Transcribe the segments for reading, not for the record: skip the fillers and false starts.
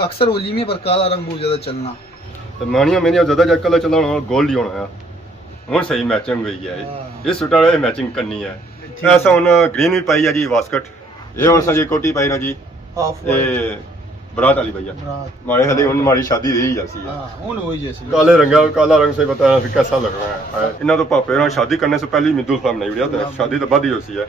अक्सर वलीमे पर काला रंग बहुत ज्यादा चलना तो मानिया मेरी ज्यादा जा कलर चलना होना गोल्ड ही होना है हुन सही मैचिंग हुई है ये सूट वाले मैचिंग करनी है ऐसा हुन ग्रीन भी पाई है जी वास्कट ये हुन सा जी कोटी पाई ना जी हाफ ये बरात वाली भैया हमारे हले हुन हमारी शादी रही जैसी है हुन वही जैसी काले रंग काला रंग से बता रहा कैसा लग रहा है इन्हों तो पापे ने शादी करने से पहले मिदुल फार्म नहीं उड़िया शादी तो बाद ही होती है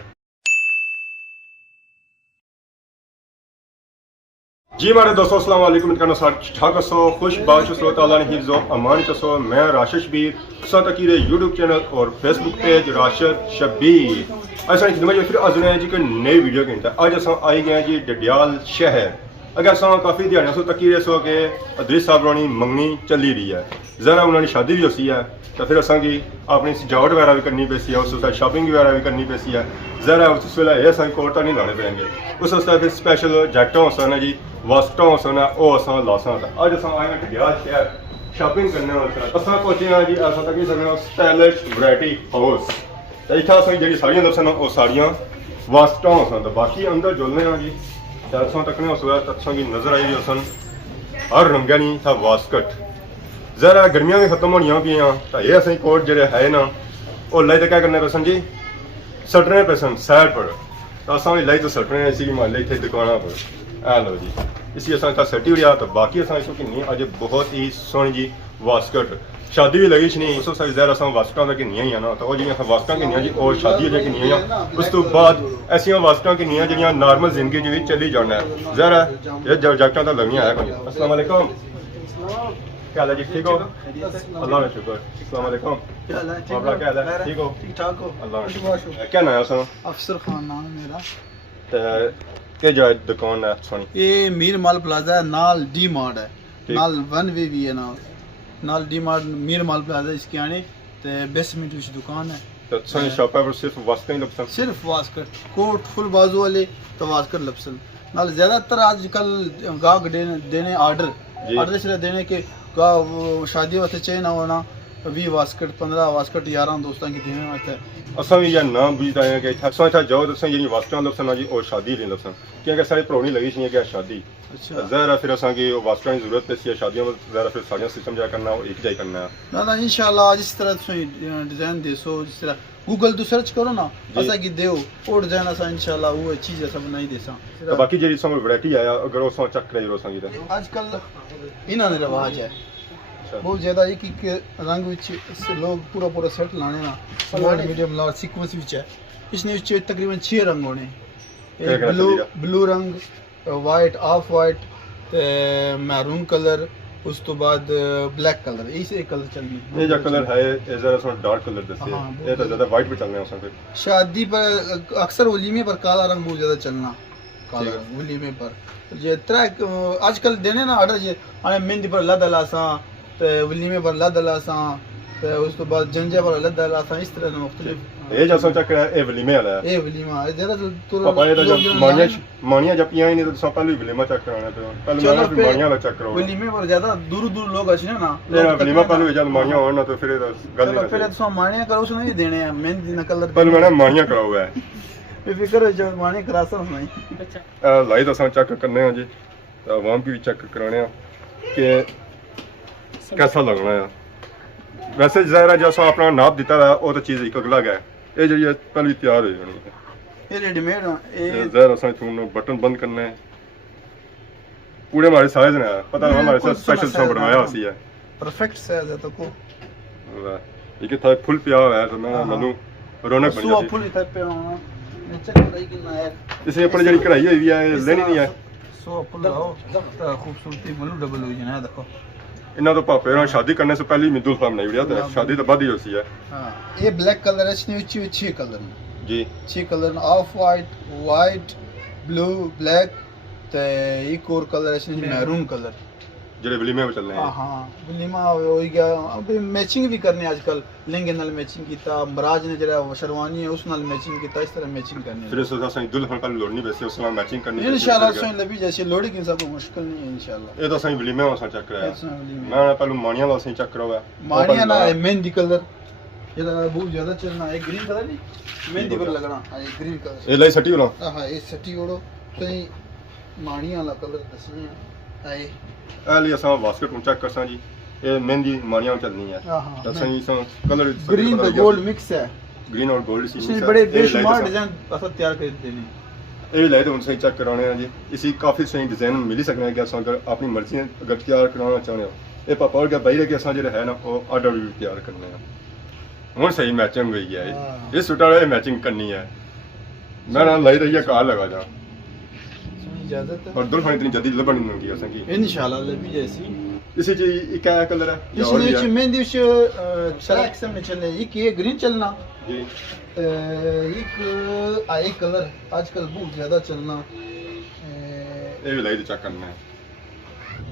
जी हमारे दोस्तों अस्सलाम वालेकुम इनका साथ ठाक सो खुश बात सो ताला ने हिफ्ज़ो अमान चसो मैं राशिद शबीर साथ अकीरे यूट्यूब चैनल और फेसबुक पेज राशिद शबीर ऐसा खिदमत में फिर अजने जी कोई नई वीडियो के आज अस आई गए जी डडियाल शहर अगर अस काफ़ी दिहाड़ियों सो तकीरे सो के अदरी साहब होनी मंगनी चली रही है ज़रा उन्होंने शादी भी होती है तो फिर असा की अपनी सजावट वगैरह भी करनी पैसी है उस उसका शॉपिंग वगैरह भी करनी पैसी है ज़रा उस वेले ये असा कोट तो नहीं लाने पैंगे उस वास्ते फिर स्पैशल जैकटा होसा ना जी वास्टा होसा ना वो असा लासा अज अस आए हैं डडियाल शहर शॉपिंग करने वास्ते असा पहुंचे हैं जी ऐसा तक सकते स्टाइलिश वैरायटी हाउस तो इतना अस जी साड़ियाँ दसन वो साड़ियाँ वास्टा होसा तो बाकी अंदर जुलने हैं जी असा तकने उस वक्त असा की नज़र आई सन हर रंगा नहीं था वास्कट ज़रा गर्मियां भी खत्म होनी पियाँ तो ये असं कोट जो है ना वो लाई तो क्या करने पैसन जी सटने पैसन सैड पर तो असा भी लाई तो सटने इसी माले इतने दुकाना पर ऐ लो जी इसी असा इतना सटी उड़िया तो बाकी असा इसको किन्नी अज बहुत ही सोहनी जी वास्कट शादी भी लगी नहीं उस ज़रा अस वास्कटा तो किनिया ही ना तो वो जी वास्कटा किनिया जी और शादी जो किनिया उस तो बाद ऐसा वास्कटा किनिया जो नॉर्मल जिंदगी जी चली जाना है ज़रा ये जैकटा तो लगनिया है कोई अस्सलाम वालेकुम क्या हाल है जी ठीक हो अल्लाह का शुक्र अस्सलाम वालेकुम मामला क्या हाल है ठीक हो ठीक ठाक हो अल्लाह का शुक्र क्या नाम है सर अफसर खान नाम है मेरा के जो दुकान है सोनी ये मीर माल प्लाजा है नाल डी मार्ट है नाल वन वे भी है नाल डी मार्ट मीर माल प्लाजा इसके आने ते बेसमेंट में दुकान है तो सोनी शॉप पर सिर्फ वास्कट ही लपसन सिर्फ वास्कट कोट फुल बाजू वाले तो वास्कट लपसन नाल ज्यादातर आजकल गाहक देने ऑर्डर से देने के शादी वास्ते चाहिए ना होना 20 वास्कट 15 वास्कट 11 दोस्तों की देने वास्ते असा भी या नाम बुझता है कि असा इतना जाओ तो जी वास्कट लपसन जी और शादी नहीं लपसन क्योंकि सारी प्रोनी लगी थी क्या शादी अच्छा ज़रा फिर असा की वास्कट की जरूरत पैसी है शादियों में ज़रा फिर साड़ियाँ सिस्टम जा करना और एक जाई करना है ना इंशाल्लाह जिस तरह डिजाइन देसो जिस तरह गूगल तो सर्च करो ना असा की देओ और डिजाइन असा इंशाल्लाह वो चीज ऐसा बनाई देसा तो बाकी जेडी सम वैरायटी आया अगर वो चेक करे रोसा की आजकल इना ने रिवाज है बहुत ज्यादा एक रंग विच लोग पूरा सेट लाने ना small medium large sequence which है इसने विच तकरीबन 6 रंग होने ब्लू रंग white of white maroon colour उस तो बाद ब्लैक कलर इसे कलर चलनी ये जो कलर है ये जरा सा डार्क कलर दसे ये तो ज्यादा वाइट पे चलने हैं उसमें शादी पर अक्सर वलीमे पर काला रंग बहुत ज्यादा चलना काला वलीमे पर जे तरह आजकल देने ना ऑर्डर जे आने मेहंदी पर लदला सा ते वलीमे पर लदला सा ते उस तो बाद जंजे पर लदला सा इस तरह मुख्तलिफ ये जो सोचा कि ये वलीमे वाला है ये वलीमा ज्यादा तो पापा ने तो मानिया जब पिया ही नहीं तो सब पहले वलीमा चेक कराना तो पहले मैं मानिया वाला चेक करो वलीमे पर ज्यादा दूर लोग अच्छे ना वलीमा पहले जब मानिया हो ना तो फिर गल नहीं पहले तो मानिया करो उसने नहीं देने हैं मेहंदी ना कलर पहले मैंने मानिया करा हुआ है बेफिक्र जब मानिया करासा नहीं अच्छा लाई तो सब चेक करने हैं जी तो वहां भी चेक कराने हैं कि कैसा लगना है वैसे ज़रा जैसा अपना नाप दिता है वो तो चीज़ एक अलग है ये जो ये पहले तैयार हो जानी है ये रेडीमेड ये ज़रा सा तुमने बटन बंद करना है पूरे हमारे साइज ने पता नहीं हमारे साथ स्पेशल सा बनवाया होती है परफेक्ट साइज है तो को वाह ये था फुल पिया हुआ है तो मैं मनु रौनक बन जाती फुल इधर पे होना नीचे कढ़ाई की ना है इसे ऊपर जड़ी कढ़ाई हुई है लेनी नहीं है सो फुल लाओ खूबसूरती मनु डबल हो जाना है देखो इन्हों तो पापे ने शादी करने से पहले मिदुल फार्म नहीं उड़िया शादी तो बाद ही होती है हां ये ब्लैक कलर है इसने ऊंची 6 कलर जी 6 colour of white blue black ते एक और कलर है इसने मैरून कलर जेडे वलीमे में चलने हैं हां वलीमा हो गया अब मैचिंग भी करने आजकल लहंगे नाल मैचिंग कीता मराज ने जेड़ा शेरवानी है उस नाल मैचिंग कीता इस तरह मैचिंग करने फिर सोचा सही दुल्हन का लोड़नी वैसे उस नाल मैचिंग करनी इंशाल्लाह सही लबी जैसे लोड़ी की सब मुश्किल नहीं है इंशाल्लाह ये तो सही वलीमे में चेक कराया मैं पहले मानिया ला सही चेक करवाया मानिया ना मेहंदी कलर ये बहुत ज्यादा चलना है ग्रीन कलर नहीं मेहंदी पर लगना है ग्रीन कलर ये लाई सटी वाला हां ये सटी ओड़ो सही मानिया वाला कलर दसने ਆਏ ਇਹ ਲਈ ਅਸਾਂ ਵਾਸਕਟ ਨੂੰ ਚੈੱਕ ਕਰਸਾਂ ਜੀ ਇਹ ਮਹਿੰਦੀ ਮਾਣੀਆਂ ਚੱਲਣੀ ਹੈ ਹਾਂ ਹਾਂ ਅਸਾਂ ਜੀ ਸਾਂ ਕਲਰ ग्रीन तो गोल्ड मिक्स है ग्रीन और गोल्ड सी इसमें बड़े बेशुमार डिजाइन असल तैयार कर देते हैं ਇਹ ਲਾਈਟ ਹੁਣ ਸਹੀ ਚੈੱਕ ਕਰਾਉਣੇ ਆ ਜੀ ਇਸੀ ਕਾਫੀ ਸਹੀ ਡਿਜ਼ਾਈਨ ਮਿਲ ਸਕਣੇ ਆ ਕਿ ਅਸਾਂ ਅਗਰ ਆਪਣੀ ਮਰਜ਼ੀ ਨਾਲ ਅਗਰ ਤਿਆਰ ਕਰਾਉਣਾ ਚਾਹੁੰਦੇ ਹੋ ਇਹ ਪਾਪਾ ਵਰਗਾ ਬਾਈ ਕਿ ਅਸਾਂ ਜਿਹੜਾ ਹੈ ਨਾ ਉਹ ਆਰਡਰ ਵੀ ਤਿਆਰ ਕਰਨੇ ਆ ਹੁਣ ਸਹੀ ਮੈਚਿੰਗ ਹੋਈ ਹੈ ਇਹ ਸੂਟ ਵਾਲੇ ਮੈਚਿੰਗ ਕਰਨੀ ਹੈ मैं ना लाई रही है कार लगा जा इजाजत है और दुल्हन इतनी जल्दी लबन नहीं होगी असन की इंशाल्लाह लबी जैसी इसी चीज एक क्या कलर है इसमें जो मेहंदी से सारा किस्म में चलने एक ये ग्रीन चलना जी एक कलर आजकल बहुत ज्यादा चलना ये भी लाई चेक करना है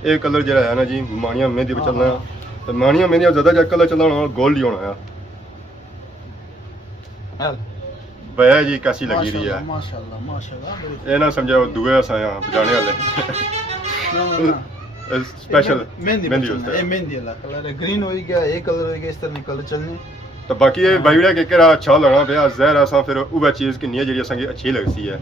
ये कलर जरा है ना जी मानिया मेहंदी पे चलना है तो मानिया मेहंदी ज्यादा जो कलर चलना होना गोल्ड ही होना है भैया जी कैसी लगी रही है माशाल्लाह माशाल्लाह ये ना समझो दुए साया बजाने वाले स्पेशल मेहंदी होता है ये मेहंदी वाला कलर है ग्रीन हो गया एक कलर हो गया इस तरह कलर चलने तो बाकी ये भाईड़ा के केरा अच्छा लगना पे जहर असा फिर उबा चीज किन्नी है जेडी असा की अच्छी लगती है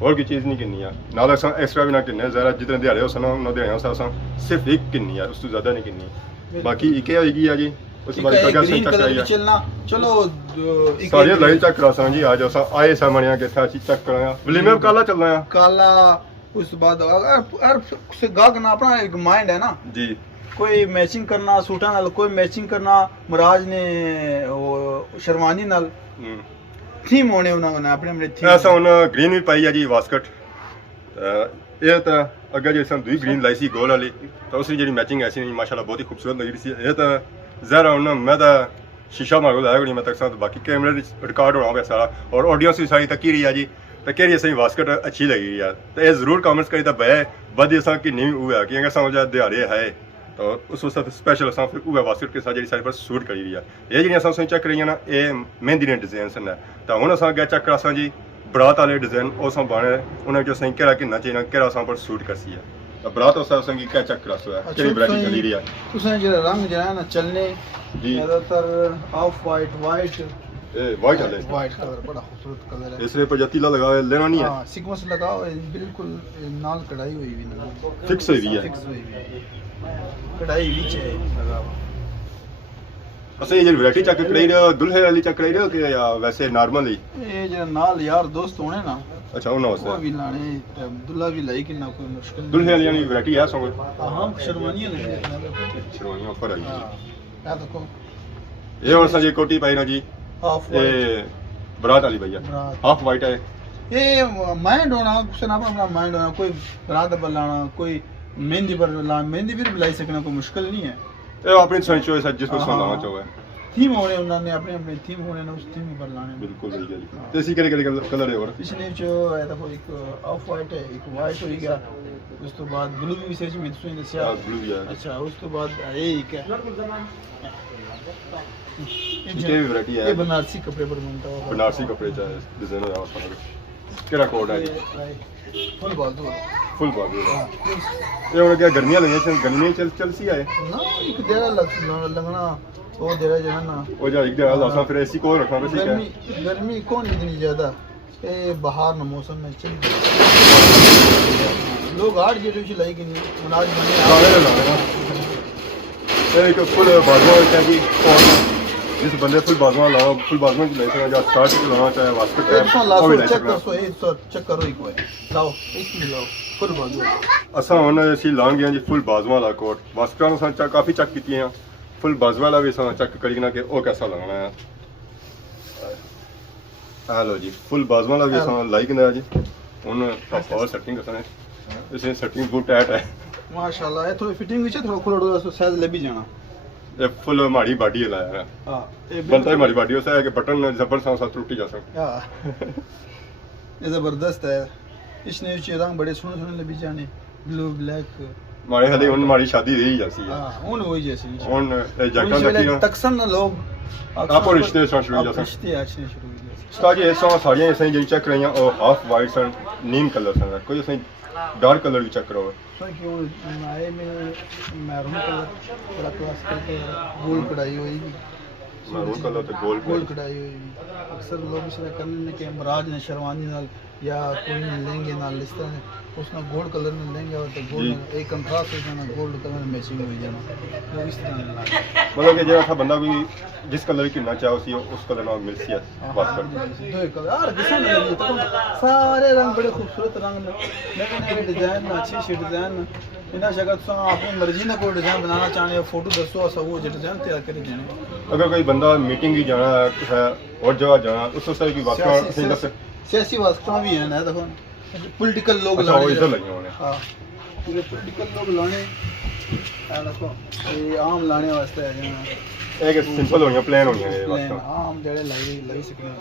और की चीज नहीं किन्नी है नाल असा एक्स्ट्रा भी ना किन्ने जहर जितने दिहाड़े हो सना उन्होंने दिहाड़े असा सिर्फ एक किन्नी है उस तो ज्यादा नहीं किन्नी बाकी इके होगी है जी उस बाद का ग्रीन कलर भी चलना चलो सारी लाइन चेक करा सा जी आज असा आए सामने के था चेक कराया वलीमे में काला चलना है काला उस बाद हर से गाहक ना अपना एक माइंड है ना जी कोई मैचिंग करना सूटा नाल कोई मैचिंग करना महाराज ने शर्मानी नाल थीम होने उन्होंने अपने अपने थीम ऐसा उन ग्रीन भी पाई है जी वास्कट ये तो अगर जैसे दूसरी ग्रीन लाई सी गोल वाली तो उसकी जी मैचिंग ऐसी नहीं माशाल्लाह बहुत ही खूबसूरत लग रही सी ये तो जरा उन मैं तो शीशा मारो लाया नहीं मैं तक तो बाकी कैमरे रिकॉर्ड होना सारा और ऑडियंस भी सारी तकी रही है जी तो कह रही है सही वास्कट अच्छी लगी रही है तो ये जरूर कमेंट्स करी तो बह बद असा कि नहीं हुआ कि समझ दिहाड़े है तो उस वक्त स्पेशल असा फिर हुआ वास्कट के साथ जी सारी पर सूट करी रही है ये जी असा चेक करी ना ये मेहंदी ने डिजाइन है तो हूँ असा अगर चेक करा जी बरात वाले डिजाइन उस बने उन्हें जो सही केड़ा किन्ना चाहिए केड़ा असा पर सूट करसी है बरात उस संगी क्या चेक करा सो है केड़ी वैरायटी चली रही है तुसें जेड़ा रंग जेड़ा ना चलने जी ज्यादातर of white white A white वाले वाइट कलर बड़ा खूबसूरत कलर है इसलिए पजतीला लगा है लेना नहीं है हां सीक्वेंस लगाओ बिल्कुल नाल कढ़ाई हुई भी ना फिक्स हुई है फिक्स हुई है कढ़ाई बीच है लगा हुआ अच्छा ये वैरायटी चेक कराई रहे हो दुल्हे वाली चेक कराई रहे हो कि या वैसे नॉर्मल ही ये जो नाल यार दोस्त होने ना अच्छा उन्होंने वो उससे भी लाने दुल्हा भी लाई कि ना कोई मुश्किल दुल्हे वाली यानी वैरायटी है समझ हां शेरवानियां लगी शेरवानियां ऊपर आई हां या देखो ये और सजी कोटी पाई ना जी हाफ ये बरात वाली भैया हाफ वाइट है ये माइंड होना कुछ ना अपना माइंड होना कोई बरात पर लाना कोई मेहंदी पर लाना मेहंदी भी लाई सकना कोई मुश्किल नहीं है ये अपनी चॉइस है जिसको सुनाना चाहो है थीम होने उन्होंने अपने अपने थीम होने ना उस थीम पर लाने बिल्कुल सही है जी तो इसी के कलर है और इसने जो है देखो एक ऑफ वाइट है एक वाइट हो गया उस तो बाद ब्लू भी विशेष में तो दसिया ब्लू भी है अच्छा उस तो बाद ये एक है ये वैरायटी है ये बनारसी कपड़े पर बनता है बनारसी कपड़े चाहे डिजाइन है उसका केड़ा कोड है फुल बाजू फुल बाजू ये और क्या गर्मियां लगे गर्मियां चल सी आए ना एक देरा लगना वो देरा जो है ना वो जा एक देरा लासा फिर ऐसी को रखना बस ठीक है गर्मी कौन इतनी ज्यादा ये बाहर ना मौसम में चल लोग आठ जेठो से लाएंगे नहीं अनाज बने एक फुल बाजू चाहिए और जिस बंदे फुल बाजू लाओ फुल बाजू की लाइसेंस या स्टार्ट लाना चाहे वास्कट है चेक कर सो चेक करो एक बार लाओ इसमें लाओ फुल बाजू असा हुन असी लान गए जी फुल बाजू वाला कोट वास्कट असा चेक काफी चेक कीती हैं फुल बाजू वाला भी असा चेक करी ना कि ओ कैसा लगना है हेलो जी फुल बाजू वाला भी असा लाइक ना जी हुन और सेटिंग करना है इसे सेटिंग बहुत टाइट है माशाल्लाह ये थोड़ी फिटिंग भी थोड़ा खुला साइज ले भी जाना ये फुल हमारी बॉडी लाया है हां ये बनता है हमारी बॉडी उसे है कि बटन जबर साथ टूटी जा सकता हां ये जबरदस्त है इसने ऊंचे रंग बड़े सोने सोने ले भी जाने ब्लू ब्लैक हमारे हाली हुन हमारी शादी रही जैसी है हां हुन वही जैसी हुन जगह तक ना तकसन लोग आप रिश्ते शुरू हो जाते रिश्ते अच्छे शुरू हो जाते स्टार्ट ये सो सारियां ऐसे जो चेक रही हैं और हाफ वाइट सन नीम कलर सन कोई ऐसे डार्क कलर भी चेक करो सर क्यों नए में मैरून कलर बड़ा क्लास करके गोल्ड कढ़ाई हुई मैरून कलर तो गोल्ड कढ़ाई हुई अक्सर लोग इस तरह करने के महाराज ने शेरवानी नाल या कोई लहंगे नाल इस तरह उसका गोल्ड कलर में लेंगे और तो जी। गोल्ड एक कंट्रास्ट हो जाना, गोल्ड कलर में मैचिंग हो जाना, तो इस तरह मिलना। मतलब कि जो था बंदा कोई जिस कलर की ना चाहो सी उस कलर ना मिल सी है वास्कट दो एक कलर यार किसान ने लिए तो सारे रंग बड़े खूबसूरत रंग में, नए नए डिजाइन में, अच्छी अच्छी डिजाइन में। इन्हें जगह तो अपनी मर्जी ना कोई डिजाइन बनाना चाहने, फोटो दसो असा वो डिजाइन तैयार कर देने। अगर कोई बंदा मीटिंग ही जाना है और जगह जाना उस तरह की वास्कट सियासी वास्कट भी है ना, देखो पॉलिटिकल लोग अच्छा वो लाने, इधर लगे होने हाँ ये पॉलिटिकल लोग लाने, देखो ये आम लाने वास्ते है ना, एक सिंपल होनी प्लेन होनी है प्लेन वास्कट। आम जड़े लाई सकते हैं।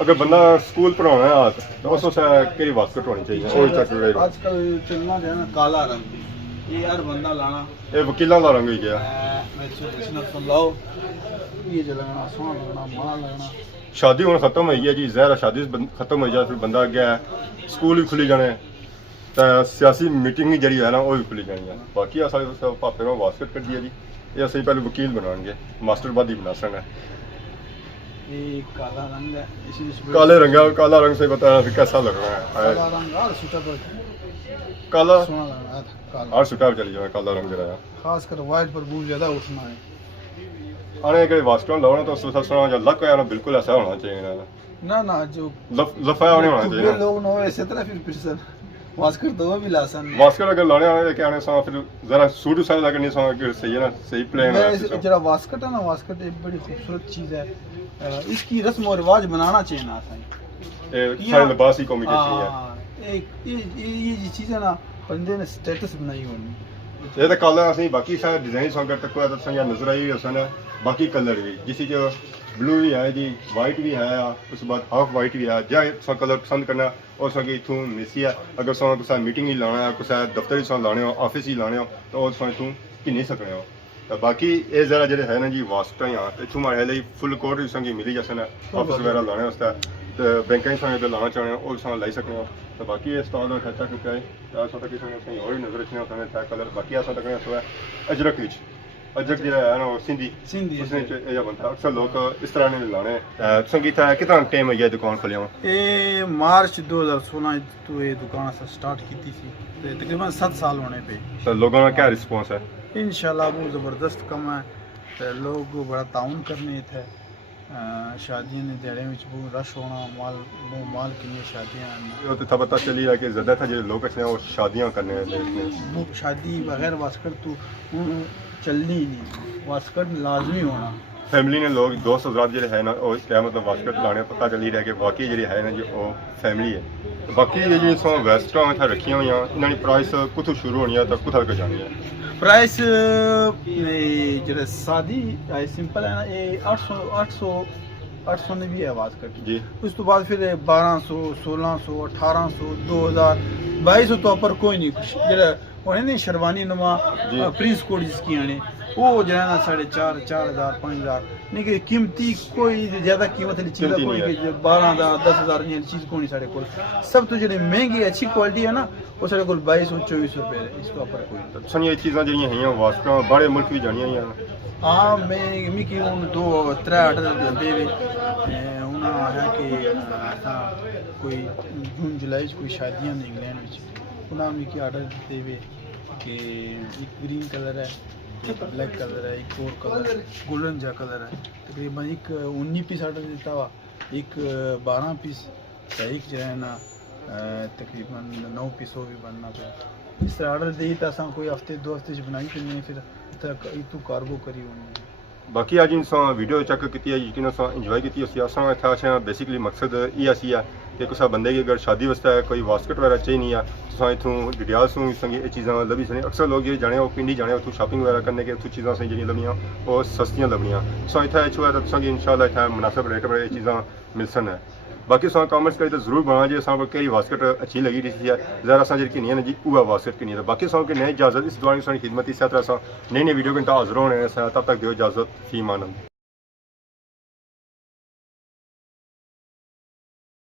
अगर बंदा स्कूल पढ़ाना है आज तो उस केरी वास्कट होनी चाहिए और तक आजकल चलना जो है ना काला रंग, ये यार बंदा लाना ये वकीलों का रंग ही गया। लाओ ये जो लगना सोना लगना माल लगना। शादी हूँ खत्म हुई है जी, जहर शादी खत्म हो जाए फिर बंदा गया स्कूल भी खुली जाने तो सियासी मीटिंग ही जड़ी है ना वो भी खुली जानी है। बाकी अस भापे में वास्कट कर दिया जी, ये असं पहले वकील बनाएंगे मास्टर बाद ही बना सकना है। ये काला रंग है, काले रंग काला रंग से बताना फिर कैसा लग रहा है। काला रंग और सूटा पर काला सोना लग रहा था काला, और सुटा चली जाए काला रंग जरा खासकर वाइट पर बहुत ज्यादा उठना है। आने के वास्कट लाना तो उसका सोना जो लक है ना बिल्कुल ऐसा होना चाहिए ना ना जो लफाया नहीं होना कुबे चाहिए। लोग ना ऐसे तरह फिर सर वास्कर तो वो भी लासन वास्कट अगर लाने आने के आने सा फिर जरा सूट साइड लगे नहीं सा सही है ना सही प्लेन है। जरा वास्कट है ना, वास्कट एक बड़ी खूबसूरत चीज है, इसकी रस्म और रिवाज बनाना चाहिए ना ये सारे लिबास ही कॉमिक है। एक ये चीज है ना बंदे ने स्टेटस बनाई होनी। ये तो काला असं बाकी सारे डिजाइन सॉन्ग तक को तो या नजर आई असन बाकी कलर भी जिस जो ब्लू भी है जी, वाइट भी है, उस बाद हाफ वाइट भी है, जो सा कलर पसंद करना और सा इतों मिसी है। अगर सा कुछ मीटिंग ही लाना है, कुछ दफ्तर ही सा लाने हो, ऑफिस ही लाने हो तो और सा इतों कि नहीं सकने हो। तो बाकी ये जरा जो है ना जी वास्कट यहाँ इतों मारे है फुल कोट भी संगी मिली जैसे ऑफिस वगैरह लाने वास्ते तो बैंक ही संग अगर लाना चाहने और सा लाई सकने हो। तो बाकी ये स्टॉल और खर्चा क्योंकि है ऐसा तक कहीं और नजर रखने होता है कलर बाकी ऐसा तक है अजरक विच अजरक जो है ना वो सिंधी उसने ये बनता अक्सर लोग इस तरह ने लाने। संगीत है कितना टाइम है ये दुकान खुली हुआ? ये मार्च 2016 तो ये दुकान से स्टार्ट की थी तकरीबन 7 साल होने पे। तो लोगों का क्या रिस्पॉन्स है? इंशाल्लाह वो ज़बरदस्त कम है, तो लोग बड़ा ताउन करने थे। शादियां ने दिहाड़े में बहुत रश होना, माल के लिए शादियां ये तो पता चली है कि ज़्यादा था जो लोग इसने वो शादियां करने वो शादी बगैर वास्कट तो चलनी ही नहीं, वास्कट लाजमी होना। फैमिली ने लोग दोस्त हज़रात जो है ना वो क्या मतलब वास्कट लाने पता चली रहा है कि वाकई जी है ना जी वो फैमिली है। तो बाकी ये जो सो वेस्टां इतना रखी हुई इन्होंने प्राइस कुछ शुरू होनी है तो कुछ तक जानी है? प्राइस जो सादी सिंपल है ना ये 800 ने भी है वास्कट जी। उस तो बाद फिर 1200 1600 1800 2000 2200 तो ऊपर कोई नहीं कुछ जो उन्हें नहीं शेरवानी नुमा प्रिंस कोड जिसकी आने वो जो है ना 4,500 4,000 5,000 नहीं कि कीमती कोई ज़्यादा कीमत वाली चीज़ कोई 12,000 10,000 नहीं चीज़ को नहीं साढ़े को सब तो जो महंगी अच्छी क्वालिटी है ना वो साढ़े को 2200 2400 रुपये इसके ऊपर कोई सन ये चीज़ां जो हैं वास्कट बड़े मुल्क भी जानियां हैं। हाँ मैं मिकी हूँ 2-3 ऑर्डर दे उन्हें है कि कोई जून जुलाई कोई शादियां ने इंग्लैंड में उन्हें मिकी ऑर्डर दे कि एक ग्रीन कलर है, एक ब्लैक कलर है, एक और कलर गोल्डन जा कलर है। तकरीबन एक 19 पीस ऑर्डर देता हुआ, एक 12 पीस, एक जो है ना तकरीबन 9 पीस वो भी बनना पे। इस तरह ऑर्डर दी तो असा कोई हफ्ते 2 हफ्ते बनाई तो नहीं फिर तू कार्गो करी होनी। बाकी अज इंसान वीडियो चेक की है यकीन इंजॉय की असा इतना बेसिकली मकसद ये सी है कि कुछ बंदे की अगर शादी वास्ते कोई वास्कट वगैरह चाहिए नहीं है तो इतों डिडियाल सूँ संगी चीज़ा लभी सकनी। अक्सर लोग जो जाने वो पिंडी जाने उतों शॉपिंग वगैरह करने के उतों चीज़ा जी लभनियाँ वो सस्तियाँ लभनियाँ सो इतना अच्छी है तो इंशाल्लाह इतना मुनासिब रेट पर चीज़ा मिल सन है। बाकी सो कमेंट्स करी तो जरूर बना जी असा कई वास्कट अच्छी लगी रही है ज़रा असा जी किनी है जी वह वास्कट किनी है। बाकी सो कि नई इजाज़त इस दौरान खिदमत इस तरह नई नई वीडियो के हाजिर होने तब तक दो इजाज़त फी मानंद।